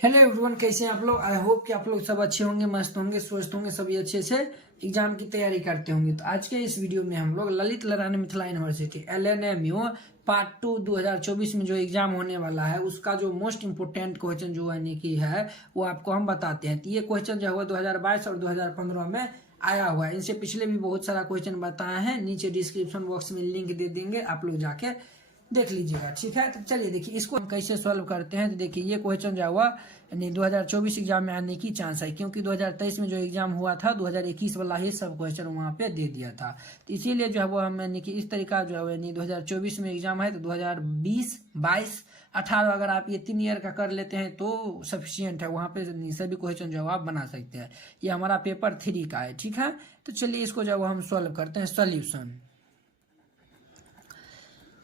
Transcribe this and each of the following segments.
Hello everyone, कैसे हैं आप लोग। आई होप कि आप लोग सब अच्छे होंगे, मस्त होंगे, स्वस्थ होंगे, सभी अच्छे से एग्जाम की तैयारी करते होंगे। तो आज के इस वीडियो में हम लोग Lalit Narayan Mithila university LNMU part 2 2024 में जो एग्जाम होने वाला है उसका जो मोस्ट इंपोर्टेंट क्वेश्चन जो यानी कि है वो आपको हम बताते हैं। तो ये क्वेश्चन जो है 2022 और 2015 में आया हुआ है। इनसे पिछले भी बहुत सारा क्वेश्चन बताया है, नीचे डिस्क्रिप्शन बॉक्स में लिंक दे देंगे, आप लोग जाके देख लीजिएगा। ठीक है, तो चलिए देखिए इसको हम कैसे सॉल्व करते हैं। तो देखिए ये क्वेश्चन जो हुआ यानी 2024 एग्जाम में आने की चांस है, क्योंकि 2023 में जो एग्जाम हुआ था 2021 वाला ही सब क्वेश्चन वहाँ पे दे दिया था। तो इसीलिए जो है वो हम यानी कि इस तरीका जो है यानी 2024 में एग्जाम है तो 2020, 22, 18 अगर आप ये 3 ईयर का कर लेते हैं तो सफिशियंट है, वहाँ पे सभी क्वेश्चन जो आप बना सकते हैं। ये हमारा पेपर 3 का है। ठीक है, तो चलिए इसको जो है हम सॉल्व करते हैं। सॉल्यूशन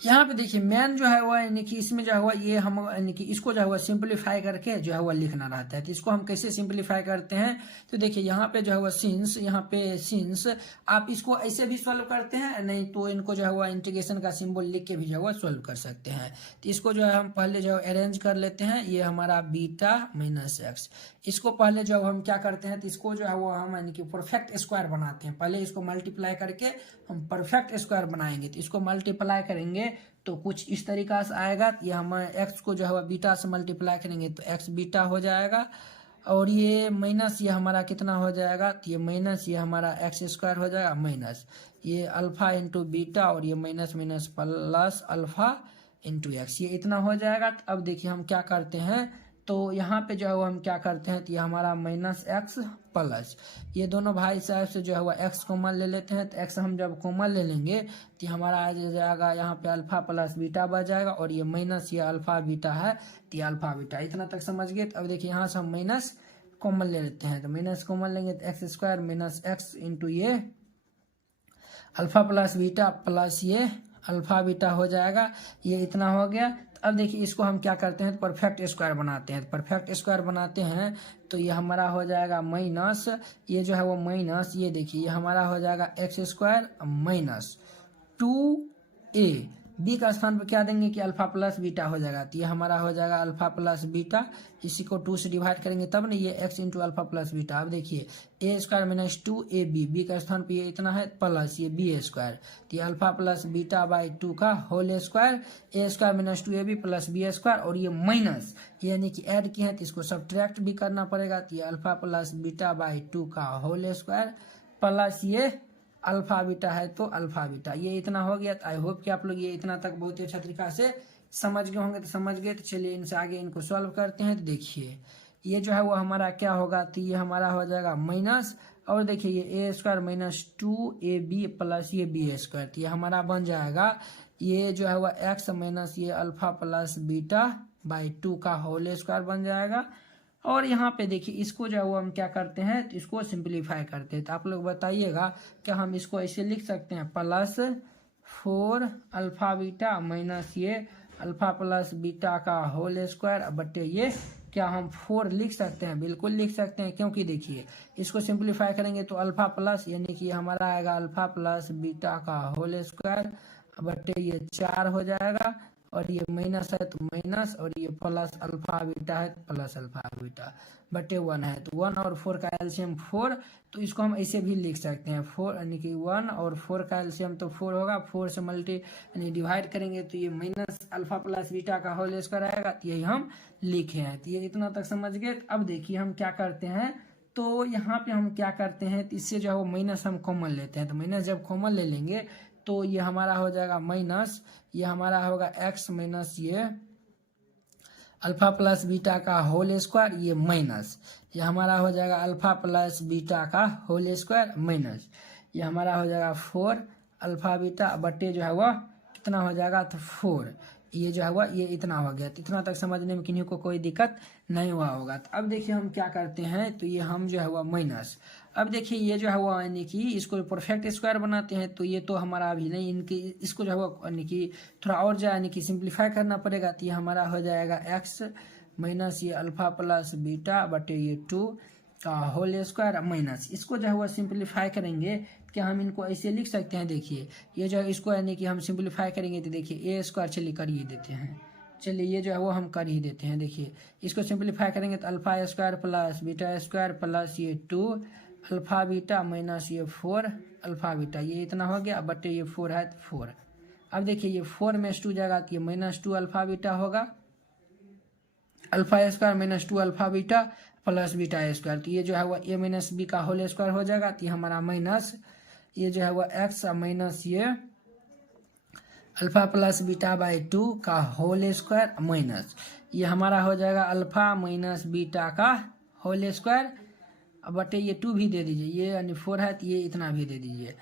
यहाँ पे देखिए मेन जो है वो यानी कि इसमें जो है ये हम यानी कि इसको जो है वो सिंपलीफाई करके जो है वो लिखना रहता है। तो इसको हम कैसे सिंपलीफाई करते हैं, तो देखिए यहाँ पे जो है वो सिंस, यहाँ पे सिंस आप इसको ऐसे भी सॉल्व करते हैं, नहीं तो इनको जो है वो इंटीग्रेशन का सिंबल लिख के भी जो है वो सॉल्व कर सकते हैं। तो इसको जो है हम पहले जो है अरेंज कर लेते हैं। ये हमारा बीटा माइनस एक्स, इसको पहले जो हम क्या करते हैं तो इसको जो है वो हम यानी कि परफेक्ट स्क्वायर बनाते हैं। पहले इसको मल्टीप्लाई करके हम परफेक्ट स्क्वायर बनाएंगे। तो इसको मल्टीप्लाई करेंगे तो कुछ इस तरीका से आएगा। ये हम एक्स को जो है बीटा से मल्टीप्लाई करेंगे तो एक्स बीटा हो जाएगा, और ये माइनस ये हमारा कितना हो जाएगा, तो ये माइनस ये हमारा एक्स स्क्वायर हो जाएगा माइनस ये अल्फा इंटू बीटा, और ये minus minus plus alpha into x, ये इतना हो जाएगा। तो अब देखिए हम क्या करते हैं, तो यहाँ पे जो है वो हम क्या करते हैं तो ये हमारा माइनस एक्स प्लस ये दोनों भाई साहब से जो है वो एक्स कॉमन ले लेते हैं। तो एक्स हम जब कॉमन ले लेंगे तो हमारा आ जाएगा यहाँ पे अल्फा प्लस बीटा बच जाएगा, और ये माइनस ये अल्फा बीटा है तो ये अल्फा बीटा। इतना तक समझ गए। तो अब देखिए यहाँ से हम माइनस कॉमन ले लेते हैं, तो माइनस कॉमन लेंगे तो x square minus x into ये अल्फा प्लस बीटा प्लस ये अल्फा बीटा हो जाएगा। ये इतना हो गया। तो अब देखिए इसको हम क्या करते हैं तो परफेक्ट स्क्वायर बनाते हैं। परफेक्ट स्क्वायर बनाते हैं तो ये हमारा हो जाएगा माइनस ये जो है वो माइनस ये देखिए ये हमारा हो जाएगा x square minus 2a, B का स्थान पर क्या देंगे कि अल्फा प्लस बीटा हो जाएगा। तो ये हमारा हो जाएगा अल्फा प्लस बीटा, इसी को 2 से डिवाइड करेंगे तब ना ये x into alpha plus beta. अब देखिए ए स्क्वायर माइनस 2ab, बी का स्थान पर ये इतना है प्लस ये बी स्क्वायर, तो ये अल्फा प्लस बीटा बाई 2 का whole square, a square minus 2ab plus b square, और ये माइनस यानी कि ऐड किए हैं तो इसको सब्ट्रैक्ट भी करना पड़ेगा। तो ये अल्फा प्लस बीटा बाई 2 का होल स्क्वायर प्लस ये अल्फा बीटा है तो अल्फा बीटा, ये इतना हो गया। तो आई होप कि आप लोग ये इतना तक बहुत ही अच्छा तरीका से समझ गए होंगे। तो समझ गए, तो चलिए इनसे आगे इनको सॉल्व करते हैं। तो देखिए ये जो है वो हमारा क्या होगा, तो ये हमारा हो जाएगा माइनस, और देखिए ये ए स्क्वायर माइनस 2ab प्लस ये बी स्क्वायर, तो ये हमारा बन जाएगा ये जो है वो एक्स माइनस ये अल्फा प्लस बीटा बाई 2 का होल स्क्वायर बन जाएगा। और यहाँ पे देखिए इसको जो है वो हम क्या करते हैं तो इसको सिंपलीफाई करते हैं। तो आप लोग बताइएगा क्या हम इसको ऐसे लिख सकते हैं प्लस 4 अल्फा बीटा माइनस ये अल्फा प्लस बीटा का होल स्क्वायर बटे ये क्या हम 4 लिख सकते हैं। बिल्कुल लिख सकते हैं, क्योंकि देखिए इसको सिंपलीफाई करेंगे तो अल्फा प्लस यानी कि हमारा आएगा अल्फा प्लस बीटा का होल स्क्वायर बटे ये 4 हो जाएगा, और ये माइनस है तो माइनस, और ये प्लस अल्फा बीटा है तो प्लस अल्फा बीटा बटे 1 है तो 1 और 4 का एलसीएम 4, तो इसको हम ऐसे भी लिख सकते हैं 4 यानी कि 1 और 4 का एलसीएम तो 4 होगा, 4 से मल्टी यानी डिवाइड करेंगे तो ये माइनस अल्फा प्लस बीटा का होल स्क्वायर आएगा। तो यही हम लिखे हैं। तो ये इतना तक समझ गए। अब देखिए हम क्या करते हैं, तो यहाँ पे हम क्या करते हैं तो इससे जो है वो माइनस हम कॉमन लेते हैं। तो माइनस जब कॉमन ले लेंगे तो ये हमारा हो जाएगा माइनस ये हमारा होगा एक्स माइनस ये अल्फा प्लस बीटा का होल स्क्वायर ये माइनस ये हमारा हो जाएगा अल्फा प्लस बीटा का होल स्क्वायर माइनस ये हमारा हो जाएगा 4 अल्फा बीटा बटे जो है वह कितना हो जाएगा तो 4, ये जो है वह ये इतना हो गया। तो इतना तक समझने में किन्हीं को कोई दिक्कत नहीं हुआ होगा। तो अब देखिए हम क्या करते हैं, तो ये हम जो है वह माइनस, अब देखिए ये जो है वो यानी कि इसको परफेक्ट स्क्वायर बनाते हैं। तो ये तो हमारा अभी नहीं, इनकी इसको जो है वो यानी कि थोड़ा और जो यानी कि सिंप्लीफाई करना पड़ेगा। तो ये हमारा हो जाएगा एक्स माइनस ये अल्फा प्लस बीटा बटे ये 2 का होल स्क्वायर माइनस, इसको जो है वो सिंप्लीफाई करेंगे क्या हम इनको ऐसे लिख सकते हैं। देखिए ये जो है इसको यानी कि हम सिंप्लीफाई करेंगे तो देखिए ए स्क्वायर चलिए करिए देते हैं, चलिए ये जो है वो हम कर ही देते हैं। देखिए इसको सिंप्लीफाई करेंगे तो alpha square plus beta square plus ये 2 अल्फा बीटा माइनस ये 4 अल्फा बीटा, ये इतना हो गया, बटे ये 4 है तो 4। अब देखिए ये 4 में 2 जाएगा तो ये -2 अल्फा बीटा होगा, alpha square -2 alpha beta plus beta square, तो ये जो है वो a माइनस बी का होल स्क्वायर हो जाएगा। तो ये हमारा माइनस ये जो है वो x माइनस ये अल्फा प्लस बीटा बाई 2 का होल स्क्वायर माइनस ये हमारा हो जाएगा अल्फा माइनस बीटा का होल स्क्वायर, बटे ये 2 भी दे दीजिए, ये यानी 4 है तो ये इतना भी दे दीजिए।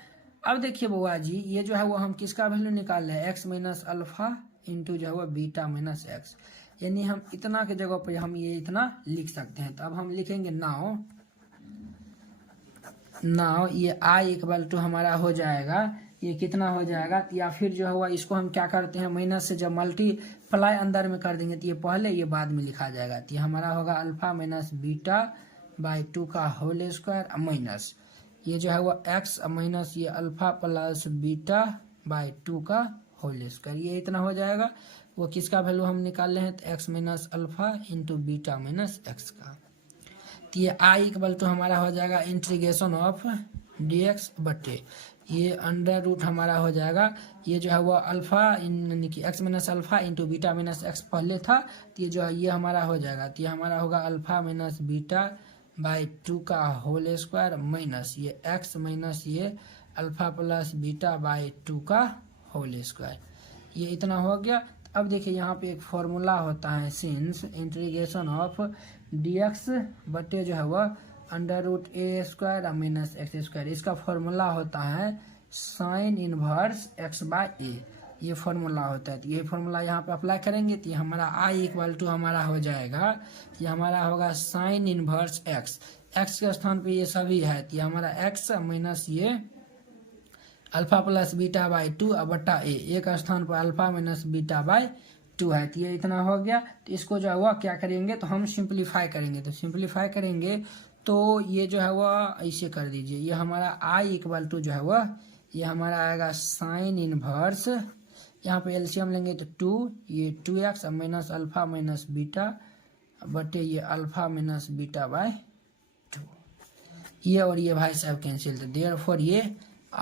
अब देखिए बुआ जी ये जो है वो हम किसका वैल्यू निकाल रहे हैं, x माइनस अल्फा इंटू जो है वो बीटा माइनस एक्स, यानी हम इतना के जगह पर हम ये इतना लिख सकते हैं। तो अब हम लिखेंगे नाउ ये i इक्वल टू हमारा हो जाएगा, ये कितना हो जाएगा, या फिर जो हुआ इसको हम क्या करते हैं माइनस से जब मल्टीप्लाई अंदर में कर देंगे तो ये पहले ये बाद में लिखा जाएगा। तो ये हमारा होगा अल्फा माइनस बीटा बाई 2 का होल स्क्वायर माइनस ये जो है वो x माइनस ये अल्फा प्लस बीटा बाई 2 का होल स्क्वायर, ये इतना हो जाएगा। वो किसका वैल्यू हम निकाल रहे हैं तो x minus alpha into beta minus x का। तो ये i इक्वल टू हमारा हो जाएगा इंटीग्रेशन ऑफ dx बटे ये अंडर रूट हमारा हो जाएगा, ये जो है वो अल्फा यानी कि x minus alpha into beta minus x पहले था, तो ये जो है ये हमारा हो जाएगा। तो ये हमारा होगा अल्फा माइनस बीटा बाई 2 का होल स्क्वायर माइनस ये x माइनस ये अल्फा प्लस बीटा बाई 2 का होल स्क्वायर, ये इतना हो गया। अब देखिए यहाँ पे एक फॉर्मूला होता है सिंस इंटीग्रेशन ऑफ dx बटे जो है वह अंडर रूट ए स्क्वायर माइनस एक्स स्क्वायर, इसका फॉर्मूला होता है साइन इनवर्स x बाय ए, ये फॉर्मूला होता है। तो ये फॉर्मूला यहाँ पे अप्लाई करेंगे तो ये हमारा i इक्वल टू हमारा हो जाएगा, ये हमारा होगा साइन इनवर्स x के स्थान पे ये सभी है, तो ये हमारा x माइनस ये अल्फा प्लस बीटा बाई 2 बटा ए, एक स्थान पर अल्फा माइनस बीटा बाई 2 है, तो ये इतना हो गया। तो इसको जो है वह क्या करेंगे तो हम सिंप्लीफाई करेंगे, तो सिंप्लीफाई करेंगे तो ये जो है वह ऐसे कर दीजिए, ये हमारा i इक्वल टू जो है वह ये हमारा आएगा साइन इनवर्स, यहाँ पे एलसीएम लेंगे तो 2 ये 2x minus alpha minus beta बटे ये अल्फा माइनस बीटा बाय 2, ये और ये भाई साहब कैंसिल, तो देयरफॉर ये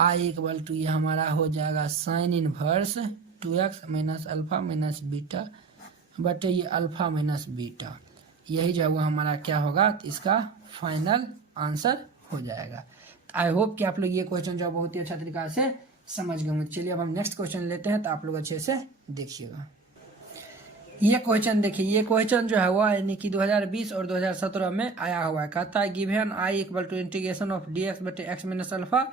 i इक्वल टू ये हमारा हो जाएगा sine inverse 2x minus alpha minus beta बटे ये अल्फा माइनस बीटा, यही जो है वो हमारा क्या होगा तो इसका फाइनल आंसर हो जाएगा। आई होप कि आप लोग ये क्वेश्चन जो बहुत ही अच्छा तरीका से समझ गए। चलिए अब हम नेक्स्ट क्वेश्चन लेते हैं, तो आप लोग अच्छे से देखिएगा। ये क्वेश्चन देखिए, ये क्वेश्चन जो है वो यानी कि 2020 और 2017 में आया हुआ है। कहता है given i equal to integration of dx बटे x minus alpha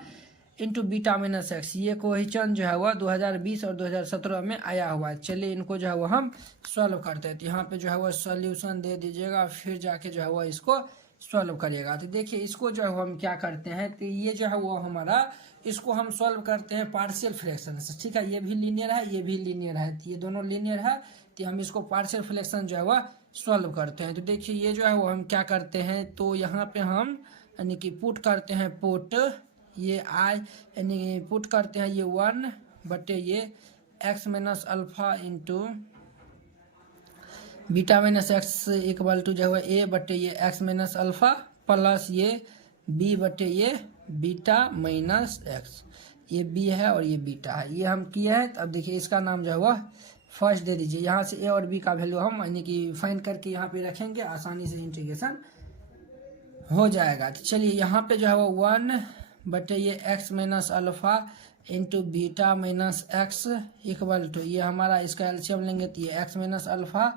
into beta minus x, ये क्वेश्चन जो है वह 2020 और 2017 में आया हुआ है। चलिए इनको जो है वो हम सॉल्व करते हैं। तो यहाँ पे जो है वो सॉल्यूशन दे दीजिएगा, फिर जाके जो है वो इसको सॉल्व करिएगा। तो देखिए इसको जो है हम क्या करते हैं, तो ये जो है वो हमारा इसको हम सॉल्व करते हैं पार्शियल फ्रैक्शन से, ठीक है। ये भी लीनियर है, ये भी लीनियर है, तो ये दोनों लीनियर है, तो हम इसको पार्शियल फ्रैक्शन जो है वह सॉल्व करते हैं। तो देखिए ये जो है वो हम क्या करते हैं, तो यहाँ पे हम यानी कि पुट करते हैं पुट ये i यानी पुट करते हैं ये 1 बटे ये x minus alpha into beta minus x equal to जो है a बटे ये x माइनस अल्फा प्लस ये b बटे ये बीटा माइनस एक्स, ये b है और ये बीटा है, ये हम किए हैं। तो अब देखिए इसका नाम जो है वह फर्स्ट दे दीजिए, यहाँ से a और b का वैल्यू हम यानी कि फाइंड करके यहाँ पे रखेंगे, आसानी से इंटीग्रेशन हो जाएगा। तो चलिए यहाँ पे जो है वो 1 बटे ये x minus alpha into beta minus x equal to ये हमारा इसका एलसीएम लेंगे तो ये x माइनस अल्फा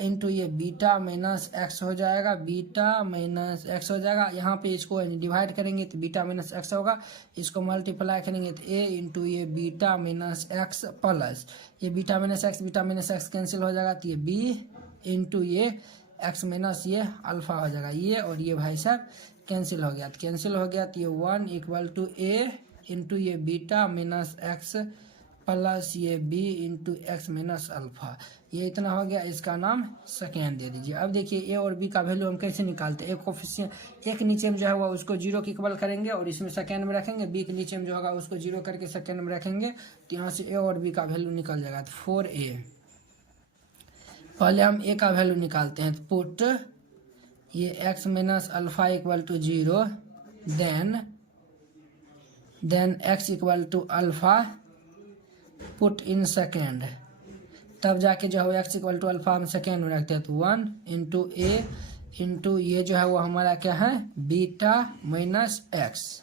इंटू ये बीटा माइनस एक्स हो जाएगा, बीटा माइनस एक्स हो जाएगा। यहाँ पे इसको डिवाइड करेंगे तो बीटा माइनस एक्स होगा, इसको मल्टीप्लाई करेंगे तो a इंटू ये बीटा माइनस एक्स प्लस ये बीटा माइनस एक्स कैंसिल हो जाएगा, तो ये b इंटू ये x माइनस ये अल्फा हो जाएगा, ये और ये भाई साहब कैंसिल हो गया। तो कैंसिल हो गया तो ये 1 इक्वल टू a इंटू ये बीटा माइनस एक्स प्लस ये b into x minus alpha, ये इतना हो गया। इसका नाम सेकेंड दे दीजिए। अब देखिए a और b का वैल्यू हम कैसे निकालते हैं, एक नीचे में जो है वो उसको 0 के इक्वल करेंगे और इसमें सेकेंड में रखेंगे, b के नीचे में जो होगा उसको 0 करके सेकेंड में रखेंगे, तो यहाँ से a और b का वैल्यू निकल जाएगा। तो 4a पहले हम ए का वैल्यू निकालते हैं। पुट ये x minus alpha equal to 0, then x equal to alpha, put in second, तब जाके जो है x इक्वल टू अल्फा हम सेकेंड में रखते हैं। तो 1 इंटू ए इंटू ये जो है वो हमारा क्या है, beta minus x,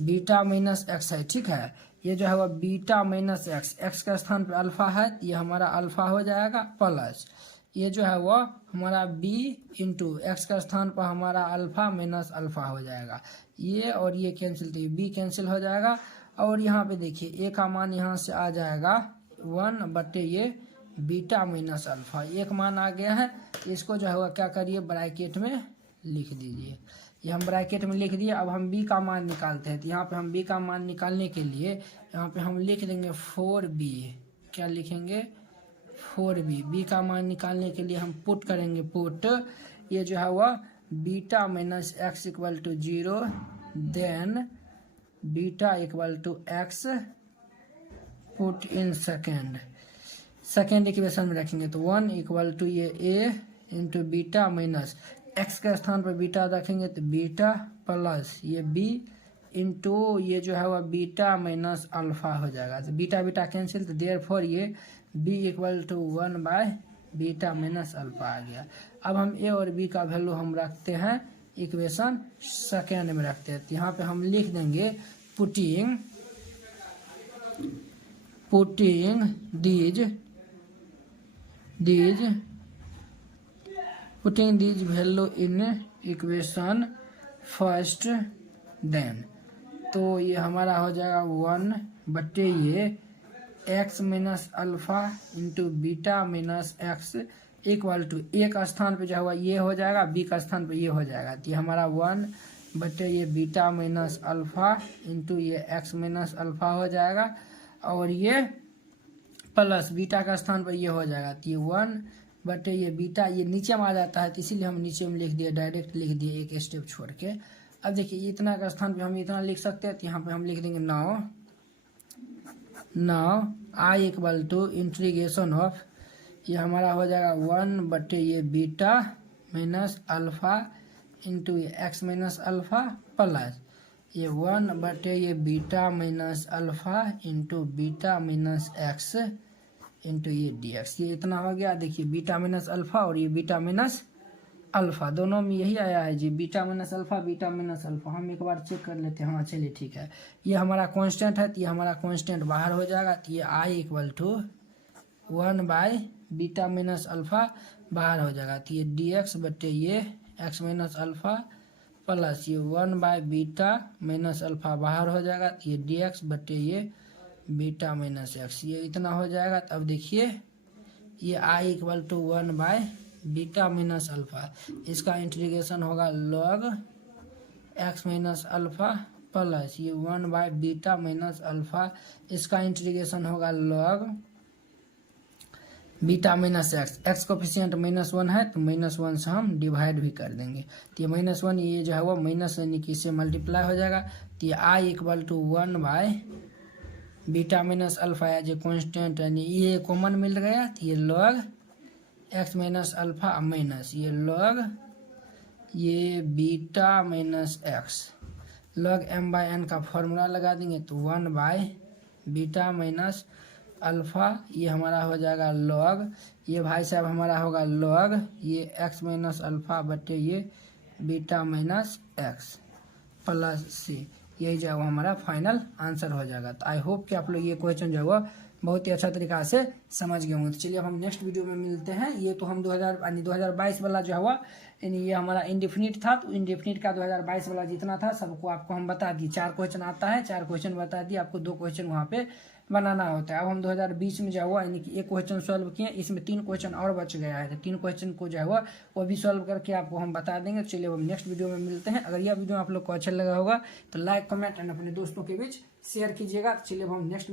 beta minus x है, ठीक है। ये जो है वो बीटा माइनस एक्स, एक्स का स्थान पर अल्फा है, ये हमारा अल्फा हो जाएगा, प्लस ये जो है वो हमारा b इंटू एक्स का स्थान पर हमारा अल्फा माइनस अल्फा हो जाएगा। ये और ये कैंसिल, तो ये b कैंसिल हो जाएगा। और यहाँ पे देखिए a का मान यहाँ से आ जाएगा 1 बटे ये बीटा माइनस अल्फा, एक मान आ गया है। इसको जो है वो क्या करिए, ब्रैकेट में लिख दीजिए। ये हम ब्रैकेट में लिख दिए। अब हम b का मान निकालते हैं। तो यहाँ पे हम b का मान निकालने के लिए यहाँ पे हम लिख देंगे 4b, क्या लिखेंगे, 4b। b का मान निकालने के लिए हम पुट करेंगे, पुट ये जो है वह beta minus x equal to 0, then beta equal to x, put in second, second equation में रखेंगे। तो 1 इक्वल टू ये a into beta minus x के स्थान पर बीटा रखेंगे तो बीटा, प्लस ये b इंटू ये जो है वह बीटा माइनस अल्फा हो जाएगा। तो बीटा बीटा कैंसिल, तो देयरफॉर ये b equal to 1 by beta minus alpha आ गया। अब हम a और b का वैल्यू हम रखते हैं इक्वेशन सेकेंड में रखते हैं। तो यहाँ पे हम लिख देंगे putting these value in equation first, then तो ये हमारा हो जाएगा 1 बटे ये x minus alpha into beta minus x equal to a का स्थान पे जो हुआ ये हो जाएगा, b का स्थान पे ये हो जाएगा। तो ये हमारा 1 बटे ये बीटा माइनस अल्फा इंटू ये x माइनस अल्फा हो जाएगा, और ये प्लस बीटा का स्थान पर ये हो जाएगा। तो ये 1 बटे ये बीटा, ये नीचे में आ जाता है तो इसीलिए हम नीचे में लिख दिए, डायरेक्ट लिख दिए एक स्टेप छोड़ के। अब देखिए इतना का स्थान पे हम इतना लिख सकते हैं। तो यहाँ पे हम लिख देंगे now i equal to integration of, ये हमारा हो जाएगा 1 बटे ये बीटा माइनस अल्फा इंटू ये एक्स माइनस अल्फा, प्लस ये 1 बटे ये beta minus alpha into beta minus x into ये dx। ये इतना हो गया। देखिए बीटा माइनस अल्फा और ये बीटा माइनस अल्फा दोनों में यही आया है जी, beta minus alpha, beta minus alpha. हम एक बार चेक कर लेते हैं। हाँ चलिए ठीक है, ये हमारा कांस्टेंट है, तो ये हमारा कांस्टेंट बाहर हो जाएगा। तो ये i equal to 1 by beta minus alpha बाहर हो जाएगा। तो ये dx बटे ये x माइनस अल्फा, प्लस ये 1 बाय बीटा माइनस अल्फा बाहर हो जाएगा। तो ये dx बटे ये बीटा माइनस एक्स, ये इतना हो जाएगा। तो अब देखिए ये i equal to 1 by beta minus alpha, इसका इंटीग्रेशन होगा log x minus alpha, plus ये 1 बाय बीटा माइनस अल्फा, इसका इंटीग्रेशन होगा log beta minus x. X coefficient -1 है तो -1 से हम डिवाइड भी कर देंगे। तो ये -1 ये जो है वो माइनस यानी कि इससे मल्टीप्लाई हो जाएगा। तो ये i equal to 1 by beta minus alpha as a constant, यानी ये कॉमन मिल गया। तो ये log x minus alpha minus ये log ये beta minus x, log m/n का फॉर्मूला लगा देंगे। तो 1 बाय बीटा माइनस अल्फा, ये हमारा हो जाएगा log, ये भाई साहब हमारा होगा log ये x माइनस अल्फा बटे ये बीटा माइनस एक्स प्लस सी, यही जो है वो हमारा फाइनल आंसर हो जाएगा। तो आई होप कि आप लोग ये क्वेश्चन जो है वो बहुत ही अच्छा तरीका से समझ गए होंगे। तो चलिए अब हम नेक्स्ट वीडियो में मिलते हैं। ये तो हम 2022 वाला जो हुआ यानी ये हमारा इंडेफिनिट था, तो इंडेफिनिट का 2022 वाला जितना था सबको आपको हम बता दिए। 4 क्वेश्चन आता है, 4 क्वेश्चन बता दिए, आपको 2 क्वेश्चन वहाँ पे बनाना होता है। अब हम 2020 में जो हुआ यानी कि 1 क्वेश्चन सॉल्व किए, इसमें 3 क्वेश्चन और बच गया है। तो 3 क्वेश्चन को जो है वो भी सॉल्व करके आपको हम बता देंगे। चलिए अब हम नेक्स्ट वीडियो में मिलते हैं। अगर यह वीडियो आप लोग को अच्छा लगा होगा तो लाइक, कमेंट एंड अपने दोस्तों के बीच शेयर कीजिएगा। चलिए अब हम नेक्स्ट